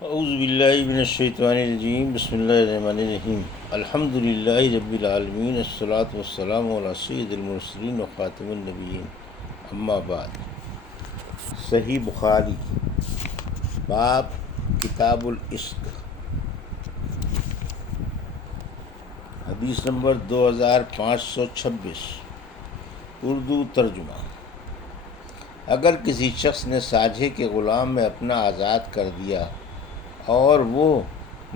اعوذ باللہ من الشیطان الرجیم، بسم اللہ الرحمن الرحیم، الحمد للہ رب العالمین، الصلاۃ والسلام علی سید المرسلین و خاتم النبیین، اما بعد۔ صحیح بخاری، باب کتاب العشق، حدیث نمبر 2526، اردو ترجمہ۔ اگر کسی شخص نے ساجھے کے غلام میں اپنا آزاد کر دیا اور وہ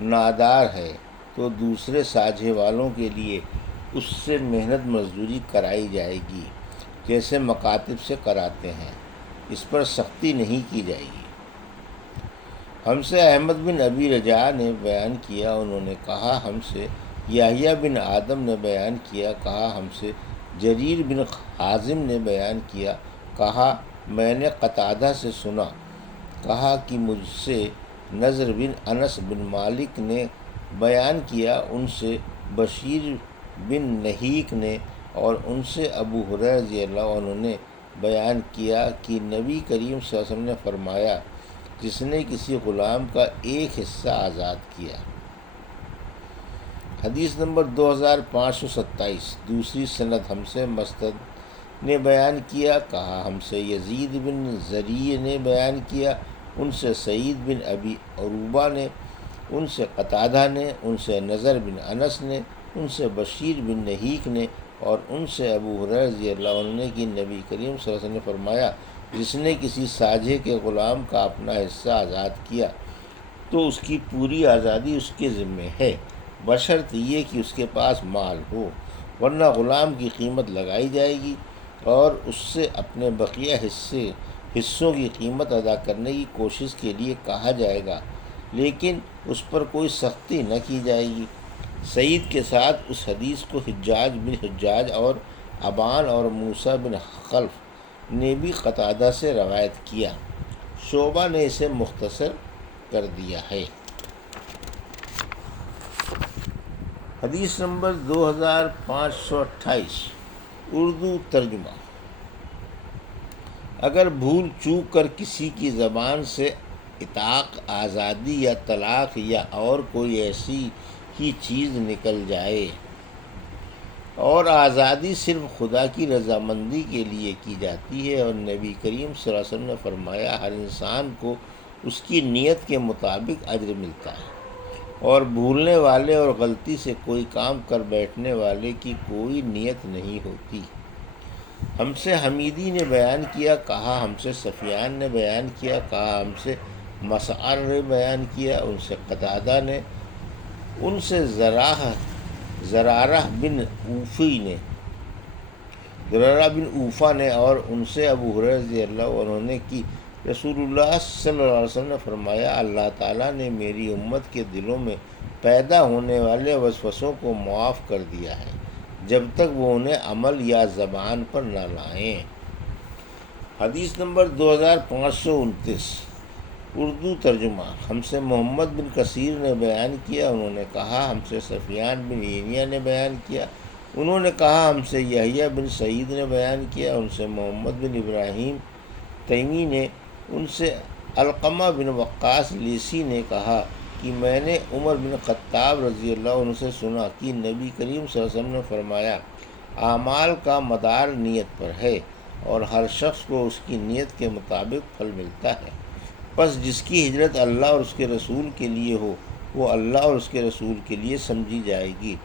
نادار ہے تو دوسرے ساجھے والوں کے لیے اس سے محنت مزدوری کرائی جائے گی جیسے مکاتب سے کراتے ہیں، اس پر سختی نہیں کی جائے گی۔ ہم سے احمد بن ابی رجاء نے بیان کیا، انہوں نے کہا ہم سے یحییٰ بن آدم نے بیان کیا، کہا ہم سے جریر بن حازم نے بیان کیا، کہا میں نے قتادہ سے سنا، کہا کہ مجھ سے نضر بن انس بن مالک نے بیان کیا، ان سے بشیر بن نہیک نے، اور ان سے ابو ہریرہ رضی اللہ عنہ نے بیان کیا کہ نبی کریم صلی اللہ علیہ وسلم نے فرمایا، جس نے کسی غلام کا ایک حصہ آزاد کیا۔ حدیث نمبر 2527، دوسری سند ہم سے مسدد نے بیان کیا، کہا ہم سے یزید بن زریع نے بیان کیا، ان سے سعید بن ابی عروبہ نے، ان سے قتادہ نے، ان سے نضر بن انس نے، ان سے بشیر بن نہیک نے، اور ان سے ابو ہریرہ رضی اللہ عنہ نے کہ نبی کریم صلی اللہ علیہ وسلم نے فرمایا، جس نے کسی ساجھے کے غلام کا اپنا حصہ آزاد کیا تو اس کی پوری آزادی اس کے ذمے ہے، بشرط یہ کہ اس کے پاس مال ہو، ورنہ غلام کی قیمت لگائی جائے گی اور اس سے اپنے بقیہ حصوں کی قیمت ادا کرنے کی کوشش کے لیے کہا جائے گا، لیکن اس پر کوئی سختی نہ کی جائے گی۔ سعید کے ساتھ اس حدیث کو حجاج بن حجاج اور ابان اور موسیٰ بن خلف نے بھی قتادہ سے روایت کیا، شعبہ نے اسے مختصر کر دیا ہے۔ حدیث نمبر 2528، اردو ترجمہ۔ اگر بھول چوک کر کسی کی زبان سے عتاق، آزادی یا طلاق یا اور کوئی ایسی ہی چیز نکل جائے، اور آزادی صرف خدا کی رضامندی کے لیے کی جاتی ہے، اور نبی کریم صلی اللہ علیہ وسلم نے فرمایا ہر انسان کو اس کی نیت کے مطابق اجر ملتا ہے، اور بھولنے والے اور غلطی سے کوئی کام کر بیٹھنے والے کی کوئی نیت نہیں ہوتی۔ ہم سے حمیدی نے بیان کیا، کہا ہم سے سفیان نے بیان کیا، کہا ہم سے مسعر نے بیان کیا، ان سے قتادہ نے، ان سے زرارہ بن اوفا نے، اور ان سے ابو ہریرہ رضی اللہ عنہ نے کہ رسول اللہ صلی اللہ علیہ وسلم نے فرمایا، اللہ تعالیٰ نے میری امت کے دلوں میں پیدا ہونے والے وسوسوں کو معاف کر دیا ہے جب تک وہ انہیں عمل یا زبان پر نہ لائیں۔ حدیث نمبر 2529، اردو ترجمہ۔ ہم سے محمد بن کثیر نے بیان کیا، انہوں نے کہا ہم سے سفیان بن عینیہ نے بیان کیا، انہوں نے کہا ہم سے یحییٰ بن سعید نے بیان کیا، ان سے محمد بن ابراہیم تیمی نے، ان سے علقمہ بن وقاص لیثی نے کہا کہ میں نے عمر بن خطاب رضی اللہ عنہ سے سنا کہ نبی کریم صلی اللہ علیہ وسلم نے فرمایا، اعمال کا مدار نیت پر ہے، اور ہر شخص کو اس کی نیت کے مطابق پھل ملتا ہے، پس جس کی ہجرت اللہ اور اس کے رسول کے لیے ہو وہ اللہ اور اس کے رسول کے لیے سمجھی جائے گی،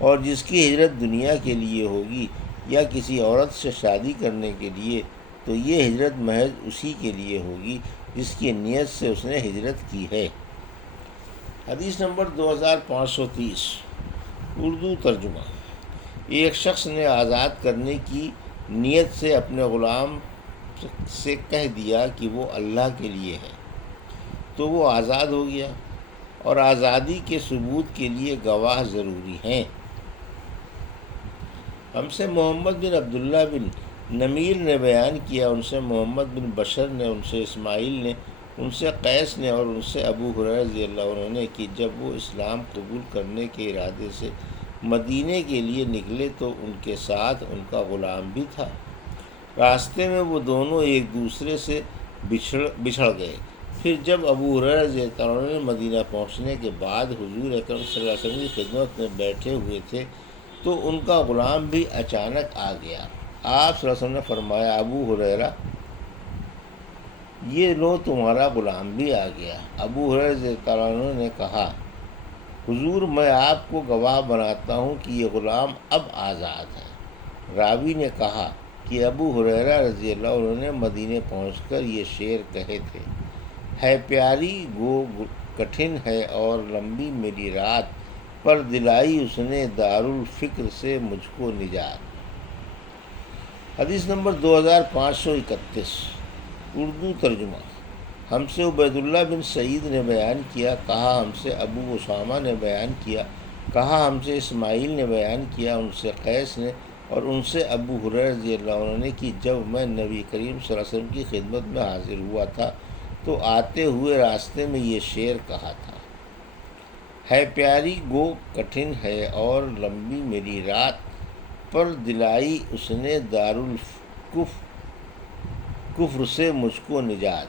اور جس کی ہجرت دنیا کے لیے ہوگی یا کسی عورت سے شادی کرنے کے لیے تو یہ ہجرت محض اسی کے لیے ہوگی جس کی نیت سے اس نے ہجرت کی ہے۔ حدیث نمبر 2530، اردو ترجمہ۔ ایک شخص نے آزاد کرنے کی نیت سے اپنے غلام سے کہہ دیا کہ وہ اللہ کے لیے ہے تو وہ آزاد ہو گیا، اور آزادی کے ثبوت کے لیے گواہ ضروری ہیں۔ ہم سے محمد بن عبداللہ بن نمیر نے بیان کیا، ان سے محمد بن بشر نے، ان سے اسماعیل نے، ان سے قیس نے، اور ان سے ابو ہریرہ رضی اللہ عنہ نے کہ جب وہ اسلام قبول کرنے کے ارادے سے مدینے کے لیے نکلے تو ان کے ساتھ ان کا غلام بھی تھا۔ راستے میں وہ دونوں ایک دوسرے سے بچھڑ گئے، پھر جب ابو ہریرہ رضی اللہ عنہ نے مدینہ پہنچنے کے بعد حضور اکرم صلی اللہ علیہ وسلم کی خدمت میں بیٹھے ہوئے تھے تو ان کا غلام بھی اچانک آ گیا۔ آپ صلی اللہ علیہ وسلم نے فرمایا، ابو ہریرہ، یہ لو تمہارا غلام بھی آ گیا۔ ابو ہریرہ رضی اللہ عنہ نے کہا، حضور میں آپ کو گواہ بناتا ہوں کہ یہ غلام اب آزاد ہے۔ راوی نے کہا کہ ابو ہریرہ رضی اللہ عنہ نے مدینے پہنچ کر یہ شعر کہے تھے، ہے پیاری گو کٹھن ہے اور لمبی میری رات، پر دلائی اس نے دارالفکر سے مجھ کو نجات۔ حدیث نمبر 2531، اردو ترجمہ۔ ہم سے عبید اللہ بن سعید نے بیان کیا، کہا ہم سے ابو اسامہ نے بیان کیا، کہا ہم سے اسماعیل نے بیان کیا، ان سے قیس نے، اور ان سے ابو ہریرہ رضی اللہ عنہ نے کہ جب میں نبی کریم صلی اللہ علیہ وسلم کی خدمت میں حاضر ہوا تھا تو آتے ہوئے راستے میں یہ شعر کہا تھا، ہے پیاری گو کٹھن ہے اور لمبی میری رات، پر دلائی اس نے کفر سے مجھ کو نجات۔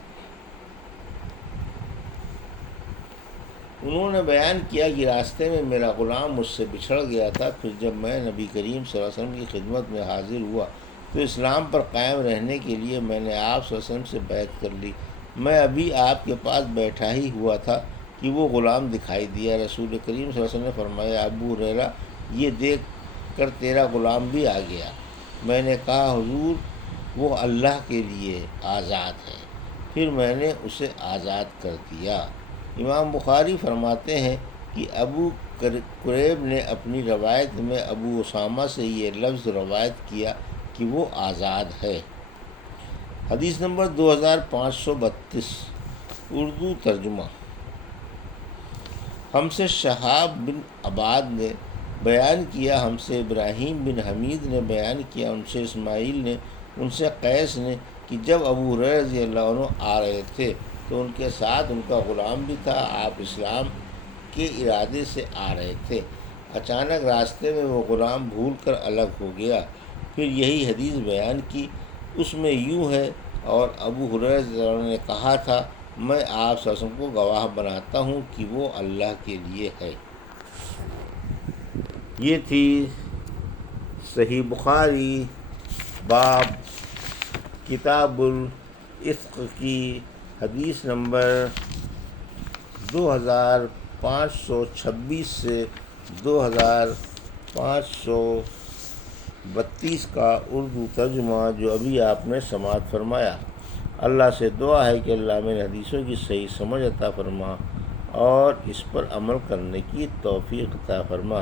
انہوں نے بیان کیا کہ راستے میں میرا غلام مجھ سے بچھڑ گیا تھا، پھر جب میں نبی کریم صلی اللہ علیہ وسلم کی خدمت میں حاضر ہوا تو اسلام پر قائم رہنے کے لیے میں نے آپ صلی اللہ علیہ وسلم سے بیعت کر لی۔ میں ابھی آپ کے پاس بیٹھا ہی ہوا تھا کہ وہ غلام دکھائی دیا۔ رسول کریم صلی اللہ علیہ وسلم نے فرمایا، ابو ہریرہ، یہ دیکھ کر تیرا غلام بھی آ گیا۔ میں نے کہا، حضور وہ اللہ کے لیے آزاد ہے۔ پھر میں نے اسے آزاد کر دیا۔ امام بخاری فرماتے ہیں کہ ابو قریب نے اپنی روایت میں ابو اسامہ سے یہ لفظ روایت کیا کہ وہ آزاد ہے۔ حدیث نمبر 2532، اردو ترجمہ۔ ہم سے شہاب بن عباد نے بیان کیا، ہم سے ابراہیم بن حمید نے بیان کیا، ان سے اسماعیل نے، ان سے قیس نے کہ جب ابو ہریرہ رضی اللہ عنہ آ رہے تھے تو ان کے ساتھ ان کا غلام بھی تھا۔ آپ اسلام کے ارادے سے آ رہے تھے، اچانک راستے میں وہ غلام بھول کر الگ ہو گیا۔ پھر یہی حدیث بیان کی، اس میں یوں ہے، اور ابو ہریرہ رضی اللہ عنہ نے کہا تھا، میں آپ صلی اللہ علیہ وسلم کو گواہ بناتا ہوں کہ وہ اللہ کے لیے ہے۔ یہ تھی صحیح بخاری باب کتاب العتق کی حدیث نمبر 2526 سے 2532 کا اردو ترجمہ جو ابھی آپ نے سماعت فرمایا۔ اللہ سے دعا ہے کہ اللہ میرے حدیثوں کی صحیح سمجھ عطا فرما اور اس پر عمل کرنے کی توفیق عطا فرما۔